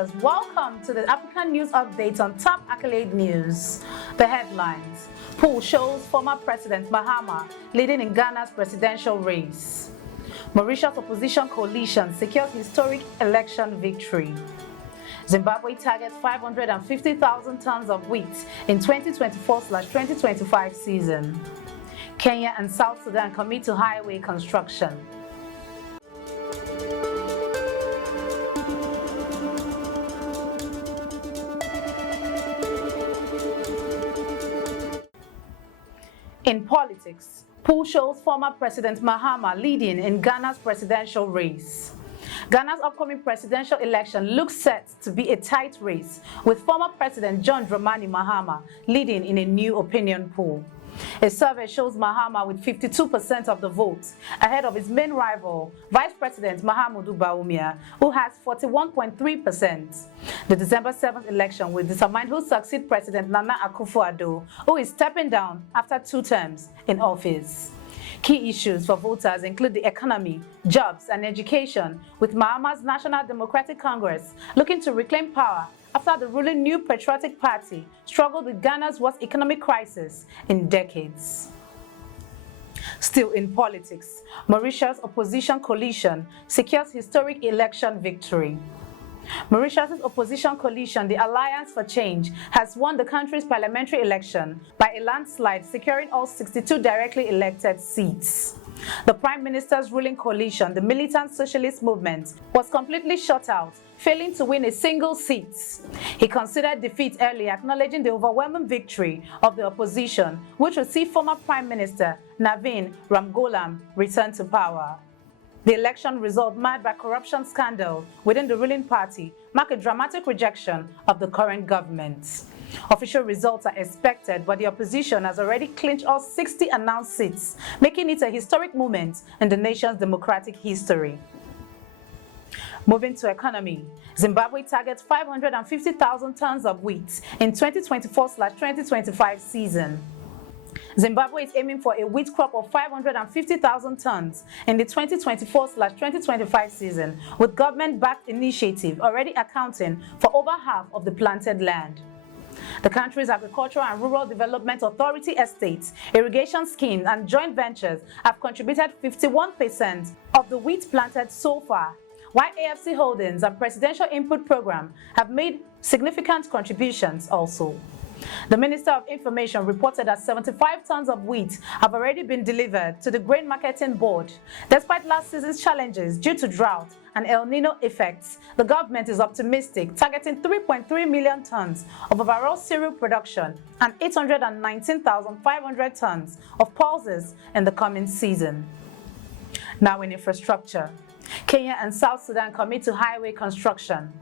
viewers, welcome to the African News Update on Top Accolade News. The headlines: poll shows former President Mahama leading in Ghana's presidential race. Mauritius opposition coalition secures historic election victory. Zimbabwe targets 550,000 tons of wheat in 2024/2025 season. Kenya and South Sudan commit to highway construction. In politics, poll shows former President Mahama leading in Ghana's presidential race. Ghana's upcoming presidential election looks set to be a tight race, with former President John Dramani Mahama leading in a new opinion poll. A survey shows Mahama with 52% of the vote, ahead of his main rival, Vice President Mahamudu Bawumia, who has 41.3%. The December 7th election will determine who succeeds President Nana Akufo-Addo, who is stepping down after 2 terms in office. Key issues for voters include the economy, jobs, and education, with Mahama's National Democratic Congress looking to reclaim power after the ruling New Patriotic Party struggled with Ghana's worst economic crisis in decades. Still in politics, Mauritius opposition coalition secures historic election victory. Mauritius' opposition coalition, the Alliance for Change, has won the country's parliamentary election by a landslide, securing all 62 directly elected seats. The Prime Minister's ruling coalition, the Militant Socialist Movement, was completely shut out, failing to win a single seat. He considered defeat early, acknowledging the overwhelming victory of the opposition, which would see former Prime Minister Navin Ramgoolam return to power. The election result, marred by corruption scandal within the ruling party, marked a dramatic rejection of the current government. Official results are expected, but the opposition has already clinched all 60 announced seats, making it a historic moment in the nation's democratic history. Moving to economy, Zimbabwe targets 550,000 tons of wheat in 2024/2025 season. Zimbabwe is aiming for a wheat crop of 550,000 tons in the 2024/2025 season, with government-backed initiative already accounting for over half of the planted land. The country's Agricultural and Rural Development Authority estates, irrigation schemes, and joint ventures have contributed 51% of the wheat planted so far, while AFC Holdings and Presidential Input Program have made significant contributions also. The Minister of Information reported that 75 tons of wheat have already been delivered to the Grain Marketing Board. Despite last season's challenges due to drought and El Nino effects, the government is optimistic, targeting 3.3 million tons of overall cereal production and 819,500 tons of pulses in the coming season. Now in infrastructure, Kenya and South Sudan commit to highway construction.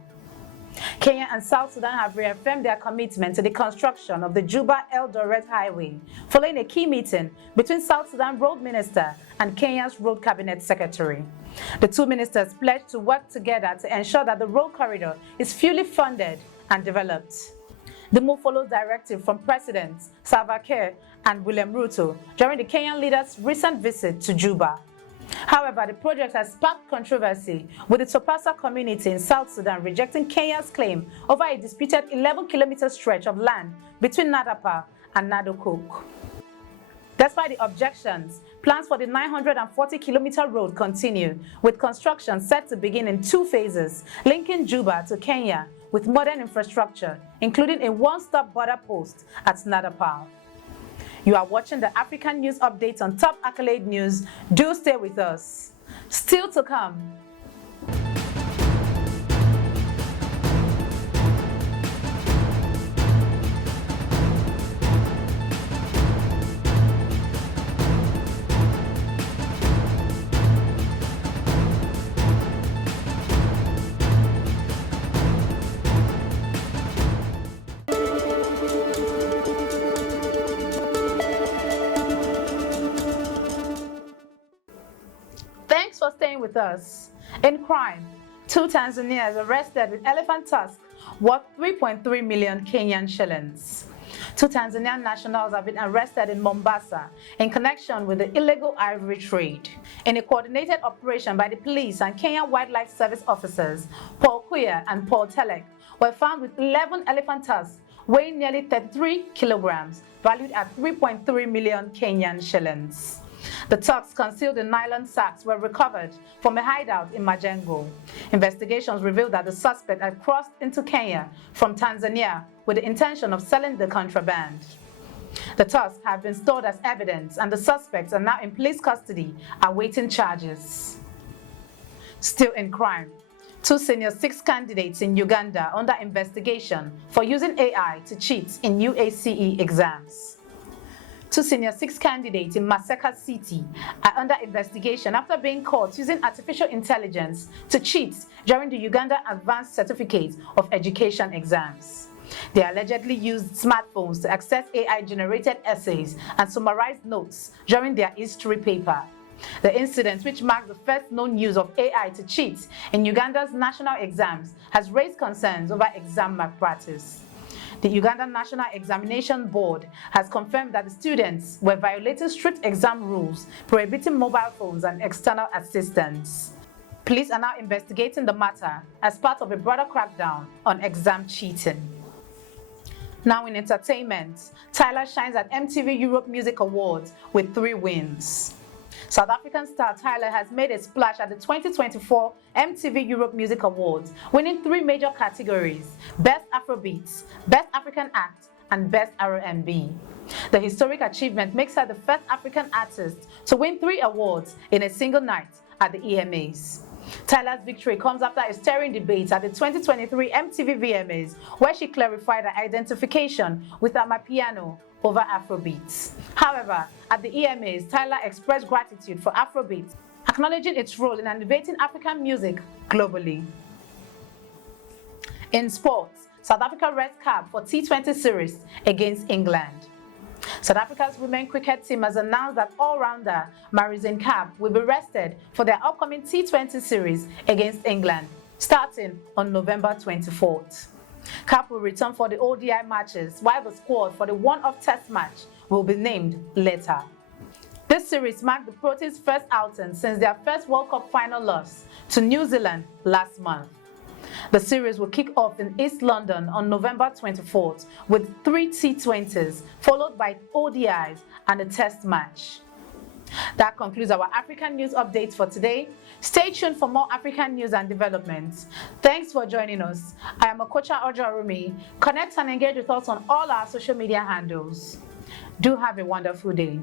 Kenya and South Sudan have reaffirmed their commitment to the construction of the Juba-Eldoret Highway, following a key meeting between South Sudan Road Minister and Kenya's Road Cabinet Secretary. The two ministers pledged to work together to ensure that the road corridor is fully funded and developed. The move follows directive from Presidents Salva Kiir and William Ruto during the Kenyan leader's recent visit to Juba. However, the project has sparked controversy, with the Topasa community in South Sudan rejecting Kenya's claim over a disputed 11-kilometer stretch of land between Nadapa and Nadokok. Despite the objections, plans for the 940-kilometer road continue, with construction set to begin in 2 phases, linking Juba to Kenya with modern infrastructure, including a one-stop border post at Nadapa. You are watching the African News Update on Top Accolade News. Do stay with us. Still to come. Thanks for staying with us. In crime, 2 Tanzanians arrested with elephant tusk worth 3.3 million Kenyan shillings. 2 Tanzanian nationals have been arrested in Mombasa in connection with the illegal ivory trade. In a coordinated operation by the police and Kenya Wildlife Service officers, Paul Kuya and Paul Telek were found with 11 elephant tusks weighing nearly 33 kilograms, valued at 3.3 million Kenyan shillings. The tusks concealed in nylon sacks were recovered from a hideout in Majengo. Investigations revealed that the suspect had crossed into Kenya from Tanzania with the intention of selling the contraband. The tusks have been stored as evidence and the suspects are now in police custody awaiting charges. Still in crime, 2 senior 6 candidates in Uganda under investigation for using AI to cheat in UACE exams. 2 senior 6 candidates in Masaka City are under investigation after being caught using artificial intelligence to cheat during the Uganda Advanced Certificate of Education exams. They allegedly used smartphones to access AI-generated essays and summarized notes during their history paper. The incident, which marks the first known use of AI to cheat in Uganda's national exams, has raised concerns over exam malpractice. The Ugandan National Examination Board has confirmed that the students were violating strict exam rules prohibiting mobile phones and external assistance. Police are now investigating the matter as part of a broader crackdown on exam cheating. Now in entertainment, Tyler shines at MTV Europe Music Awards with 3 wins. South African star Tyler has made a splash at the 2024 MTV Europe Music Awards, winning 3 major categories: Best Afrobeats, Best African Act, and Best R&B. The historic achievement makes her the first African artist to win 3 awards in a single night at the EMAs. Tyler's victory comes after a stirring debate at the 2023 MTV VMAs, where she clarified her identification with Amapiano over Afrobeats. However, at the EMAs, Tyler expressed gratitude for Afrobeats, acknowledging its role in elevating African music globally. In sports, South Africa rests cap for T20 series against England. South Africa's women's cricket team has announced that all-rounder Marizanne Kapp will be rested for their upcoming T20 series against England, starting on November 24th. Kapp will return for the ODI matches, while the squad for the one-off test match will be named later. This series marked the Proteas' first outing since their first World Cup final loss to New Zealand last month. The series will kick off in East London on November 24th with 3 T20s, followed by ODIs and a test match. That concludes our African news updates for today. Stay tuned for more African news and developments. Thanks for joining us. I am Okocha Ojo-Arumi. Connect and engage with us on all our social media handles. Do have a wonderful day.